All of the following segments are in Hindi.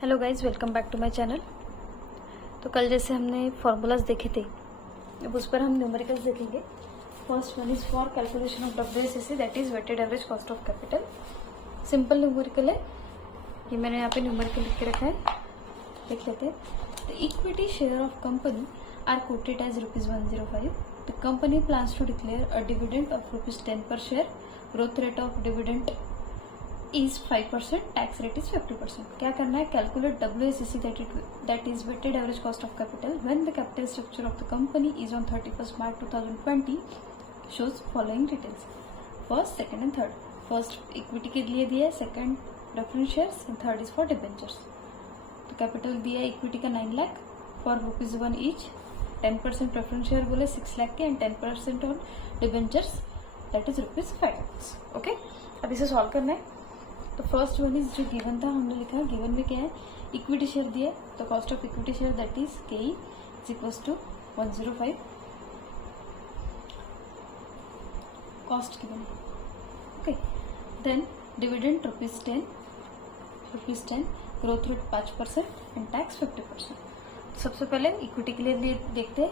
Hello guys, welcome back to my channel. तो कल जैसे हमने फॉर्मूलाज देखे थे, अब उस पर हम न्यूमेरिकल्स देखेंगे। First one is for calculation of WACC, that is weighted average cost of capital. Simple numerical है, ये मैंने यहाँ पे न्यूमेरिकल लिख के रखा है, देख लेते हैं। The equity share of company are quoted as ₹105। The company plans to declare a dividend of ₹10 per share। Growth rate of dividend is 5%, tax rate is 50%। क्या करना है? Calculate WACC, that is weighted average cost of capital when the capital structure of the company is on 31st March 2020 shows following details। First, second and third. First equity के लिए दिया है, second preference shares and third is for debentures. तो कैपिटल दिया है इक्विटी का 9 lakh for ₹1 each. 10% preference share बोले 6 लाख के and 10% on debentures that is ₹5। Okay, अब इसे सॉल्व करना है। तो फर्स्ट वन इज जो गिवन था, हमने लिखा गिवन में क्या है, इक्विटी शेयर दिया है। तो cost of equity share that is KE is equals to 105। Cost given है, okay. Then dividend ₹10, growth rate 5% and tax 50%। सबसे पहले इक्विटी के लिए देखते हैं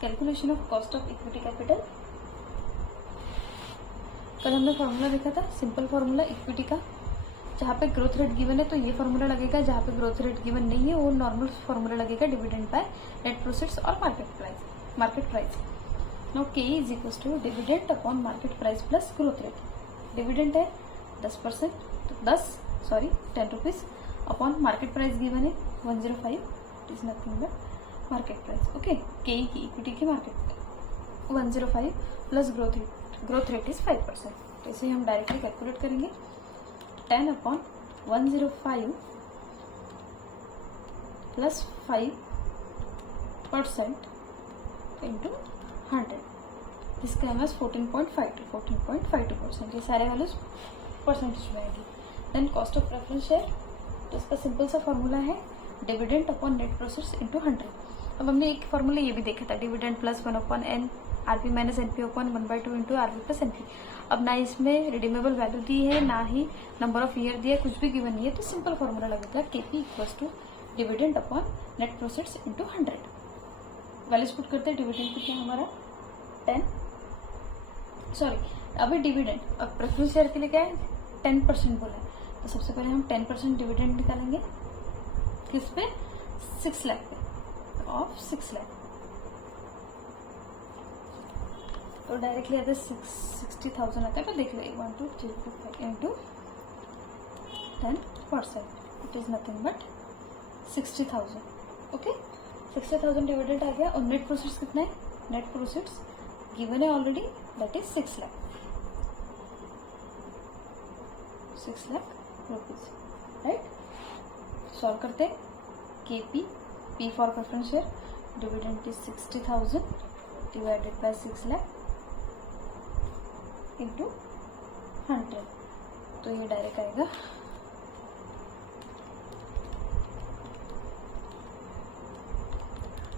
calculation of cost of equity capital. कल हमने फॉर्मूला देखा था, सिंपल फॉर्मूला इक्विटी का। जहाँ पे ग्रोथ रेट गिवन है तो ये फॉर्मूला लगेगा, जहाँ पे ग्रोथ रेट गिवन नहीं है वो नॉर्मल फॉर्मूला लगेगा, डिविडेंड बाय नेट प्रोसीड्स और market price. Now KE is equal to dividend upon market price plus growth rate. Dividend है 10%, तो 10 rupees upon market price given है 105, it is nothing but market price. Okay, KE की इक्विटी की market 105 plus growth rate is 5%। तो इसे हम डायरेक्टली कैलकुलेट करेंगे। 10 अपॉन 105 प्लस 5% इंटू 100, इसका हमारे 14.52%। ये सारे वैल्यूज परसेंटेज में आएगी। Then cost of preference share, तो इसका सिंपल सा फॉर्मूला है dividend upon net proceeds into 100। अब हमने एक फॉर्मूला ये भी देखा था, dividend plus 1 upon N RP minus NP upon 1/2 into RP plus NP। अब ना इसमें रिडीमेबल वैल्यू दी है, ना ही नंबर ऑफ ईयर दिया है, कुछ भी गिवन नहीं है, तो सिंपल फॉर्मूला लगेगा KP equals to dividend upon net proceeds into 100। Values put करते हैं। डिविडेंड कितना हमारा 10, अभी डिविडेंड, अब प्रेफरेंस शेयर के लिए क्या है 10% बोला है, तो सबसे पहले हम 10% डिविडेंड निकालेंगे। किस पे? 6 लाख पे, ऑफ 6 लाख। तो डायरेक्टली आता है 60,000 आता है, पर देख लो 1 2 3 4 5 into 10%, it is nothing but 60,000। Okay, 60,000 dividend आ गया। और नेट प्रोसीड्स कितना है? नेट प्रोसीड्स गिवन है already, that is 6 lakh rupees, right. Solve करते हैं। KP, P फॉर preference share, dividend is 60,000 divided by 6 lakh into 100, तो ये डायरेक्ट आएगा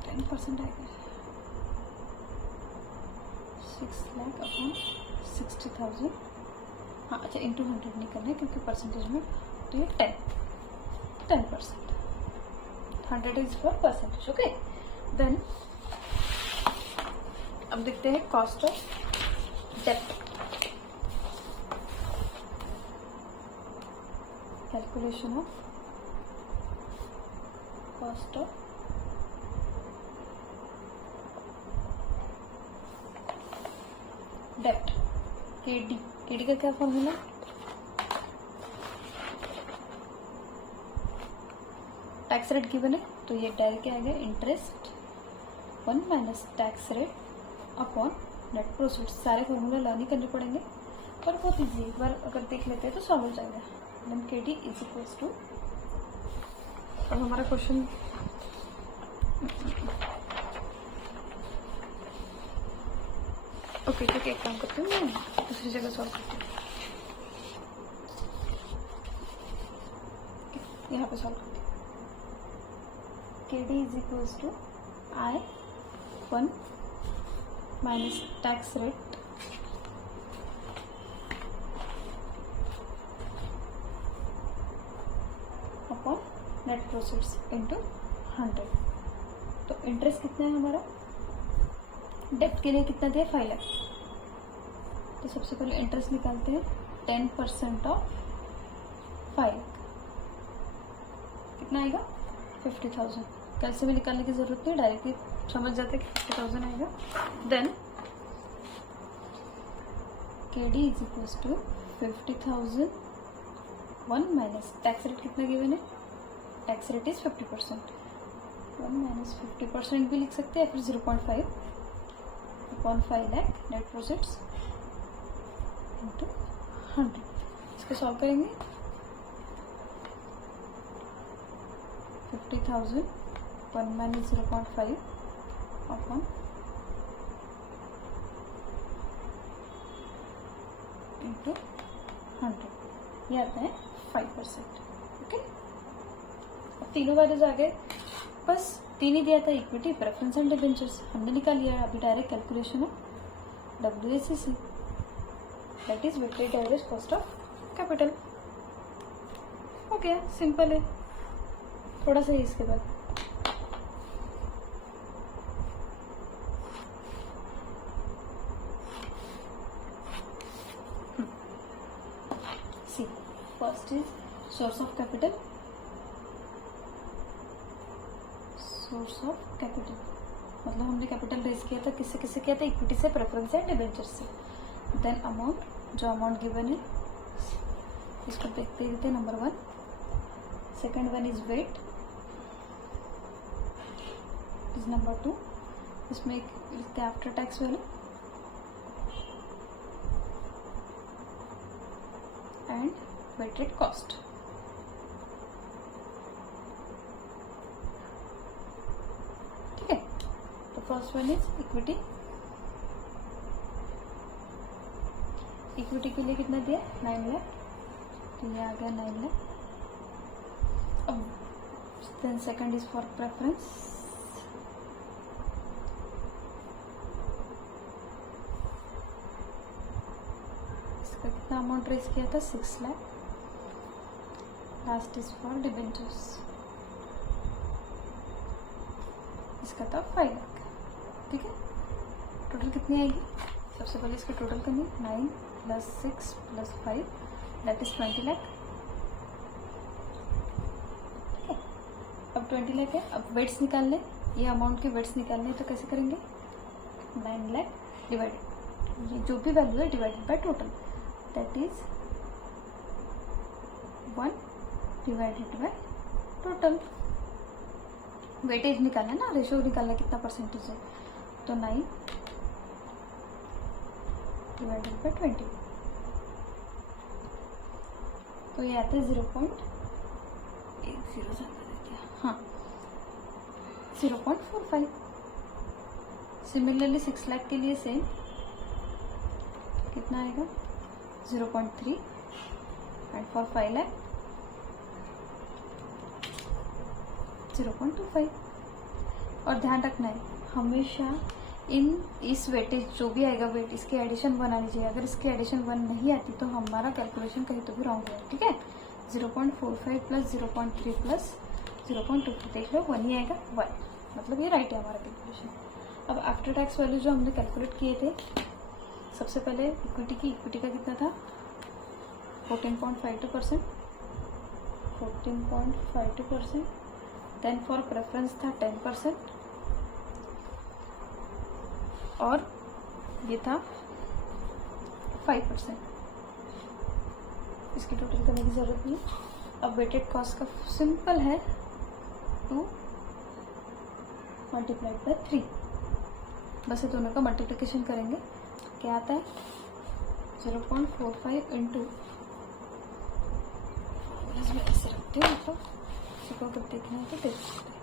10% आएगा, 6 लाख अपॉन 60,000। हाँ अच्छा, इंटू 100 नहीं करना है क्योंकि परसेंटेज में, तो ये 10%। 100 is for percentage. Okay, then अब देखते हैं कॉस्ट ऑफ डेप्ट। कैलकुलेशन ऑफ कॉस्ट ऑफ डेप्ट, KD का क्या फॉर्मूला? टैक्स रेट गिवन है, तो ये डायरेक्ट क्या आएगा, interest 1 minus tax rate upon net proceeds. सारे फॉर्मूला लर्न करने पड़ेंगे, पर बहुत ईजी, एक बार अगर देख लेते हैं तो सॉल्व हो जाएगा। Then KD is equals to, अब हमारा क्वेश्चन ओके, ठीक है, एक काम करती हूँ मैं दूसरी जगह सॉल्व करती हूँ, यहाँ पे सॉल्व करती हूँ। KD is equals to I1 minus tax rate upon net proceeds into 100। तो इंटरेस्ट कितना है हमारा, डेप्ट के लिए कितना दिया 5 लाख। तो सबसे पहले इंटरेस्ट निकालते हैं 10% ऑफ 5 लाख कितना आएगा 50,000। कैसे भी निकालने की जरूरत नहीं, डायरेक्टली समझ जाते कि 50,000 आएगा। Then KD is equal to 50,000 1 minus tax rate कितना गिवन है, टैक्स रेट इज 50%, 1 माइनस 50% भी लिख सकते हैं, फिर 0.5 upon 5 lakh net proceeds into 100। इसको सॉल्व करेंगे 50,000 1 माइनस 0.5 अपॉन इंटू 100, ये आता है 5%। ओके, अब तीनों वैल्यूज आ गए, बस तीन ही दिया था, इक्विटी, प्रेफरेंस एंड डिबेंचर्स हमने निकाल लिया। अभी डायरेक्ट कैलकुलेशन है WACC, that is weighted average cost of capital. हो गया, सिंपल है। थोड़ा सा ही इसके बाद see, first is source of capital. Source of capital मतलब हमने कैपिटल रेज किया था, किससे किससे किया था, इक्विटी से, प्रेफरेंस एंड डिबेंचर से। देन अमाउंट, जो अमाउंट गिवन है इसको देखते देखते number 1। Second one is weight, is number 2। इसमें लिखते हैं after tax value and weighted cost. ठीक है, तो first one is equity. Equity के लिए कितना दिया 9 लाख, तो ये आ गया 9 लाख। अब then second is for preference, इसका कितना अमाउंट रेज किया था 6 lakh. Last is for debentures, इसका था 5 लाख। ठीक है, टोटल कितनी आएगी, सबसे पहले इसका टोटल करनी 9 + 6 + 5 दैट इज 20 लाख। ठीक है, अब 20 लाख है। अब वेट्स निकालने, ये अमाउंट के वेट्स निकालने, तो कैसे करेंगे 9 लाख डिवाइडेड, ये जो भी वैल्यू है divided by total, that is 1 divided by total. Weightage निकालना है ना, रेशियो निकालना कितना परसेंटेज है, तो 9 डिवाइडेड बाय 20, तो ये आता है 0.45। सिमिलरली 6 लाख के लिए सेम कितना आएगा 0.3 एंड फॉर 5 लाख 0.25। और ध्यान रखना है हमेशा इस वेटेज जो भी आएगा वेट, इसकी एडिशन 1 आनी चाहिए। अगर इसकी एडिशन 1 नहीं आती तो हमारा कैलकुलेशन कहीं तो भी रॉन्ग है। ठीक है, 0.45 + 0.3 + 0.25 देख लो 1 ही आएगा 1, मतलब ये राइट है हमारा कैलकुलेशन। अब आफ्टर टैक्स वैल्यू जो हमने कैलकुलेट किए थे, सबसे पहले इक्विटी का कितना था 14.52%, 14.52%। देन फॉर प्रेफरेंस था 10% और ये था 5%। इसकी टोटल करने की जरूरत नहीं। अब वेटेड कॉस्ट का सिंपल है 2 × 3, बस ये दोनों का मल्टीप्लिकेशन करेंगे, क्या आता है 0.45 इंटू, ऐसे रखते हैं मतलब सबको अगर देखना है तो देख सकते हैं,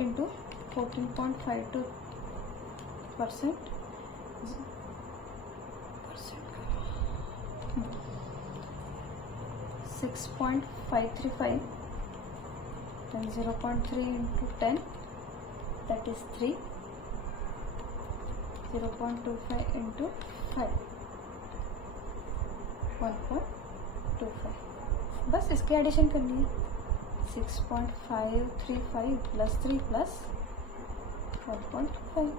into 14.52%, 6.535, then 0.3 into 10, that is 3, 0.25 into 5, 1.5, 25, बस इसकी एडिशन करनी है। 6.535 प्लस 3 प्लस 1.5,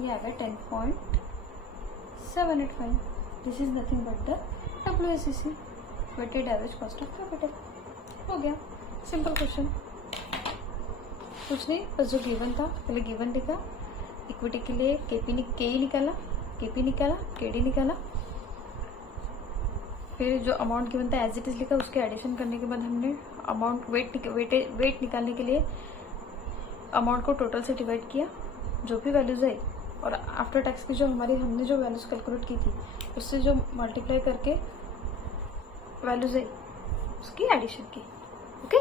ये आ गया 10.785। This is nothing but the WACC, weighted average cost of capital. हो गया, सिंपल क्वेश्चन, कुछ नहीं, बस जो गिवन था पहले गिवन लिखा, इक्विटी के लिए KE निकाला, KP निकाला, KD निकाला, फिर जो अमाउंट गिवन था एज इट इज लिखा, उसके एडिशन करने के बाद हमने अमाउंट वेट निकालने के लिए अमाउंट को टोटल से डिवाइड किया, जो भी वैल्यूज आई, और आफ्टर टैक्स की जो हमने जो वैल्यूज कैलकुलेट की थी उससे जो मल्टीप्लाई करके वैल्यूज आई उसकी एडिशन की। ओके।